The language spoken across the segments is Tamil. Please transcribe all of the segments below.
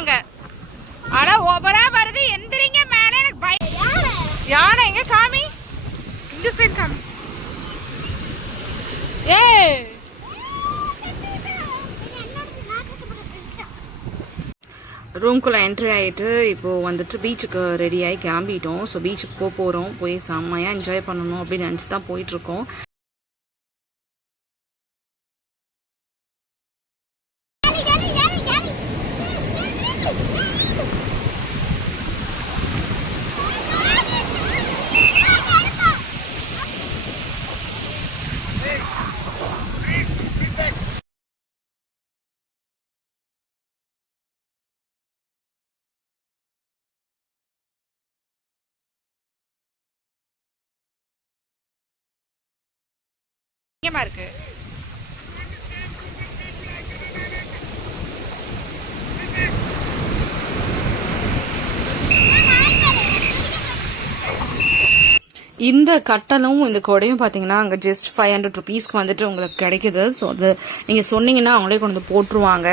சொன்னாங்க. ஆனா ஓவரா வருது. எந்திரிங்க மேல. எனக்கு பயம். யானை எங்க காமி? இந்த சைடு காமி. ஏய் ரூம்குள்ளே என்ட்ரி ஆகிட்டு இப்போது வந்துட்டு பீச்சுக்கு ரெடி ஆகி கிளம்பிட்டோம். ஸோ பீச்சுக்கு போகிறோம். போய் செம்மையாக என்ஜாய் பண்ணணும் அப்படின்னு நினச்சி தான் போயிட்டுருக்கோம். இருக்கு இந்த கட்டலும் இந்த கொடையும் பார்த்தீங்கன்னா அங்கே ஜஸ்ட் 500 ருபீஸ்க்கு வந்துட்டு உங்களுக்கு கிடைக்குது. ஸோ அது நீங்கள் சொன்னீங்கன்னா அவங்களே கொண்டு வந்து போட்டுருவாங்க.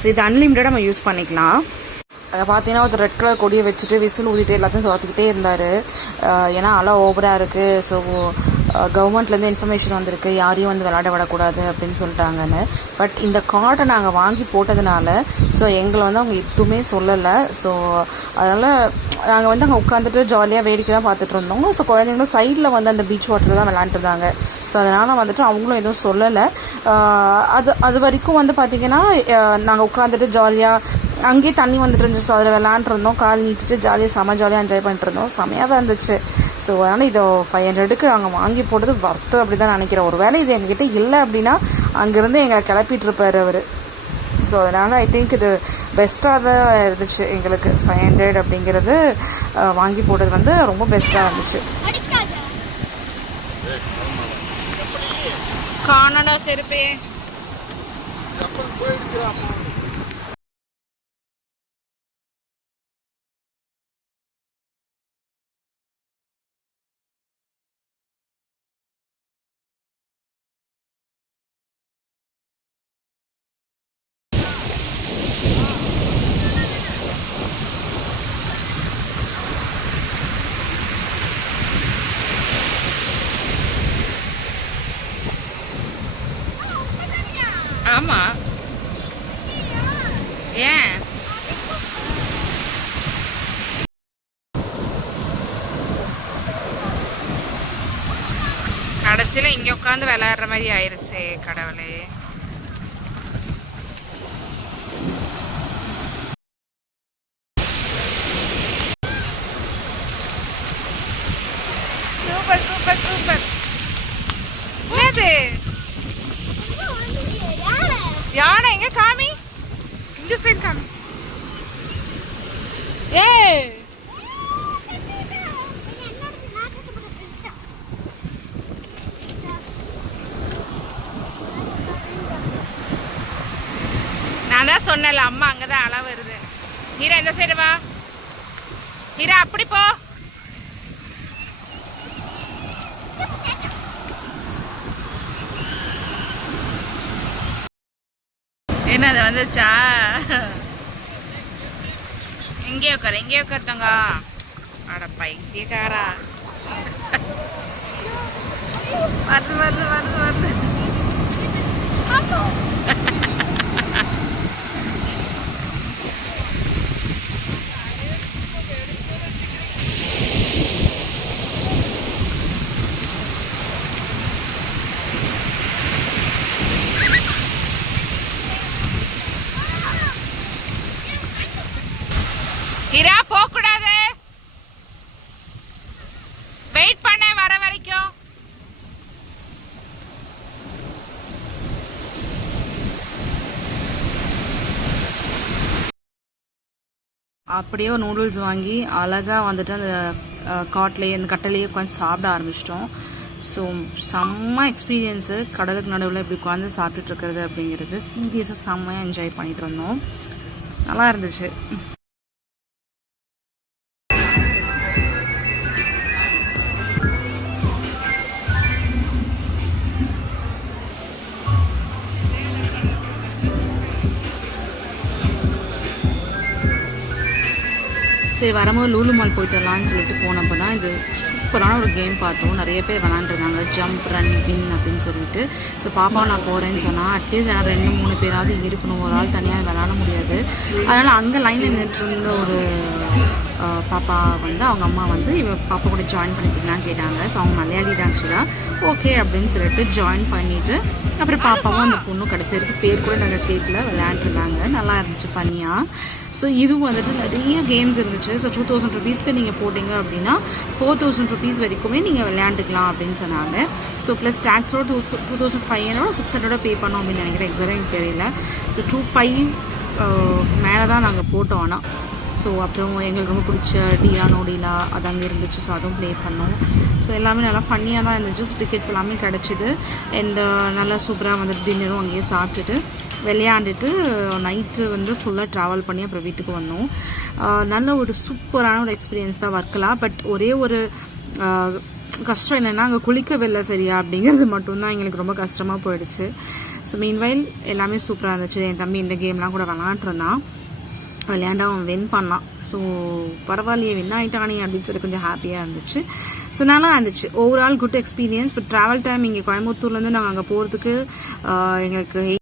ஸோ இது அன்லிமிட்டடாக நம்ம யூஸ் பண்ணிக்கலாம். அதை பார்த்தீங்கன்னா ஒரு ரெட் கலர் கொடியை வச்சுட்டு விசில் ஊதிட்டு எல்லாத்தையும் துரத்திக்கிட்டே இருந்தார். ஏன்னா அலை ஓவராக இருக்குது. ஸோ கவர்மெண்ட்லேருந்து இன்ஃபர்மேஷன் வந்திருக்கு, யாரையும் வந்து விளையாட விடக்கூடாது அப்படின்னு சொல்லிட்டாங்கன்னு. பட் இந்த கார்டை நாங்கள் வாங்கி போட்டதுனால ஸோ எங்களை வந்து அவங்க எதுவுமே சொல்லலை. ஸோ அதனால் நாங்கள் வந்து அங்கே உட்காந்துட்டு ஜாலியாக வேடிக்கை தான் பார்த்துட்டு இருந்தோம். ஸோ குழந்தைங்களும் சைடில் வந்து அந்த பீச் வாட்டரில் தான் விளையாண்டுருந்தாங்க. ஸோ அதனால் வந்துட்டு அவங்களும் எதுவும் சொல்லலை. அது வரைக்கும் வந்து பார்த்திங்கன்னா நாங்கள் உட்காந்துட்டு ஜாலியாக அங்கேயே தண்ணி வந்துட்டு இருந்துச்சு. ஸோ அதில் விளையாண்டுருந்தோம், கால் நீட்டிட்டு ஜாலியாக ஜாலியாக என்ஜாய் பண்ணிட்டு இருந்தோம். செமையாக தான் இருந்துச்சு. ஸோ அதனால் இதை 500க்கு நாங்கள் வாங்கி போட்டது வர்த்து அப்படி தான் நினைக்கிறேன். ஒரு வேளை இது எங்ககிட்ட இல்லை அப்படின்னா அங்கேருந்து எங்களை கிளப்பிட்டு இருப்பார் அவர். ஸோ அதனால் ஐ திங்க் இது பெஸ்ட்டாக தான் இருந்துச்சு எங்களுக்கு. 500 அப்படிங்கிறது வாங்கி போட்டது வந்து ரொம்ப பெஸ்ட்டாக இருந்துச்சு. காணடா செருப்பே. ஆமா ஏன் கடைசியில் இங்கே உட்காந்து விளையாடுற மாதிரி ஆயிடுச்சு. கடவுளே. Super super super. ஏது யானை எங்க காமி? இந்த சைடு காமி. ஏய் நான் தான் சொன்னேன்ல அம்மா அங்கதான் அளவு வருது. ஹீரா இந்த சைடு வா. ஹீரா அப்படி போ. என்ன அது வந்துச்சா? இங்கே உட்காருங்க. அட பைத்தியக்காரா. வருது. ஹீரா போக கூடாது. வெயிட் பண்ண வர வரைக்கும். அப்படியே நூடுல்ஸ் வாங்கி அழகாக வந்துட்டு அந்த காட்லேயே அந்த கட்டலையே உட்காந்து சாப்பிட ஆரம்பிச்சிட்டோம். ஸோ செம்ம எக்ஸ்பீரியன்ஸு. கடலுக்கு நடுவில் இப்படி உட்காந்து சாப்பிட்டுட்டு இருக்கிறது அப்படிங்கிறது சீரியஸாக செம்மையாக என்ஜாய் பண்ணிட்டு இருந்தோம். நல்லா இருந்துச்சு. சரி வரும்போது லூலு மால் போயிட்டு வரலான்னு சொல்லிட்டு போனப்போ தான் இது சூப்பரான ஒரு கேம் பார்த்தோம். நிறைய பேர் விளாண்டுருந்தாங்க, ஜம்ப் ரன் வின் அப்படின்னு சொல்லிட்டு. ஸோ பாப்பா நான் போகிறேன்னு சொன்னால் அட்லீஸ்ட் ஆனால் 2-3 பேராவது இருக்கணும், ஒரு ஆள் தனியாக விளாட முடியாது. அதனால் அங்கே லைனில் நின்றுட்டு இருந்த ஒரு பாப்பா வந்து அவங்க அம்மா வந்து பாப்பா கூட ஜாயின் பண்ணிக்கலான்னு கேட்டாங்க. ஸோ அவங்க மலையாளிட்டாங்க ஆக்சுவலாக. ஓகே அப்படின்னு சொல்லிட்டு ஜாயின் பண்ணிவிட்டு அப்புறம் பாப்பாவும் அந்த பொண்ணும் கடைசி வரைக்கும் பேர் கூட நாங்கள் கேட்கல, விளையாண்டுருந்தாங்க. நல்லா இருந்துச்சு ஃபன்னியாக. ஸோ இதுவும் வந்துட்டு நிறைய கேம்ஸ் இருந்துச்சு. ஸோ 2000 rupeesக்கு நீங்கள் போட்டிங்க அப்படின்னா 4000 rupees வரைக்குமே நீங்கள் விளையாண்டுக்கலாம் அப்படின்னு சொன்னாங்க. ஸோ ப்ளஸ் டேக்ஸோட 2500 600 பே பண்ணோம் அப்படின்னு நினைக்கிறேன், எக்ஸாக்டாக எனக்கு தெரியல. ஸோ 2500 மேலே தான் நாங்கள் போட்டோம். ஆனால் ஸோ அப்புறம் எங்களுக்கு ரொம்ப பிடிச்ச டீலா நோடிலா அது அங்கே இருந்துச்சு. ஸோ அதுவும் ப்ளே பண்ணோம். ஸோ எல்லாமே நல்லா ஃபன்னியாக தான் இருந்துச்சு. டிக்கெட்ஸ் எல்லாமே கிடச்சிது. அண்ட் நல்லா சூப்பராக வந்துட்டு டின்னரும் அங்கேயே சாப்பிட்டுட்டு விளையாண்டுட்டு நைட்டு வந்து ஃபுல்லாக ட்ராவல் பண்ணி அப்புறம் வீட்டுக்கு வந்தோம். நல்ல ஒரு சூப்பரான ஒரு எக்ஸ்பீரியன்ஸ் தான் வர்க்கலா. பட் ஒரே ஒரு கஷ்டம் என்னென்னா அங்கே குளிக்கவில்லை சரியா அப்படிங்கிறது மட்டும்தான் எங்களுக்கு ரொம்ப கஷ்டமாக போயிடுச்சு. ஸோ மீன்வைல் எல்லாமே சூப்பராக இருந்துச்சு. என் தம்பி இந்த கேம்லாம் கூட விளாண்டுருந்தான், விளையாண்டு அவன் வின் பண்ணான். ஸோ பரவாயில்லையே வின் ஆகிட்டானே அப்படின்னு சொல்லி கொஞ்சம் ஹாப்பியாக இருந்துச்சு. ஸோ நல்லா இருந்துச்சு. Overall good experience. But travel time இங்கே கோயம்புத்தூர்லேருந்து நாங்கள் அங்கே போகிறதுக்கு எங்களுக்கு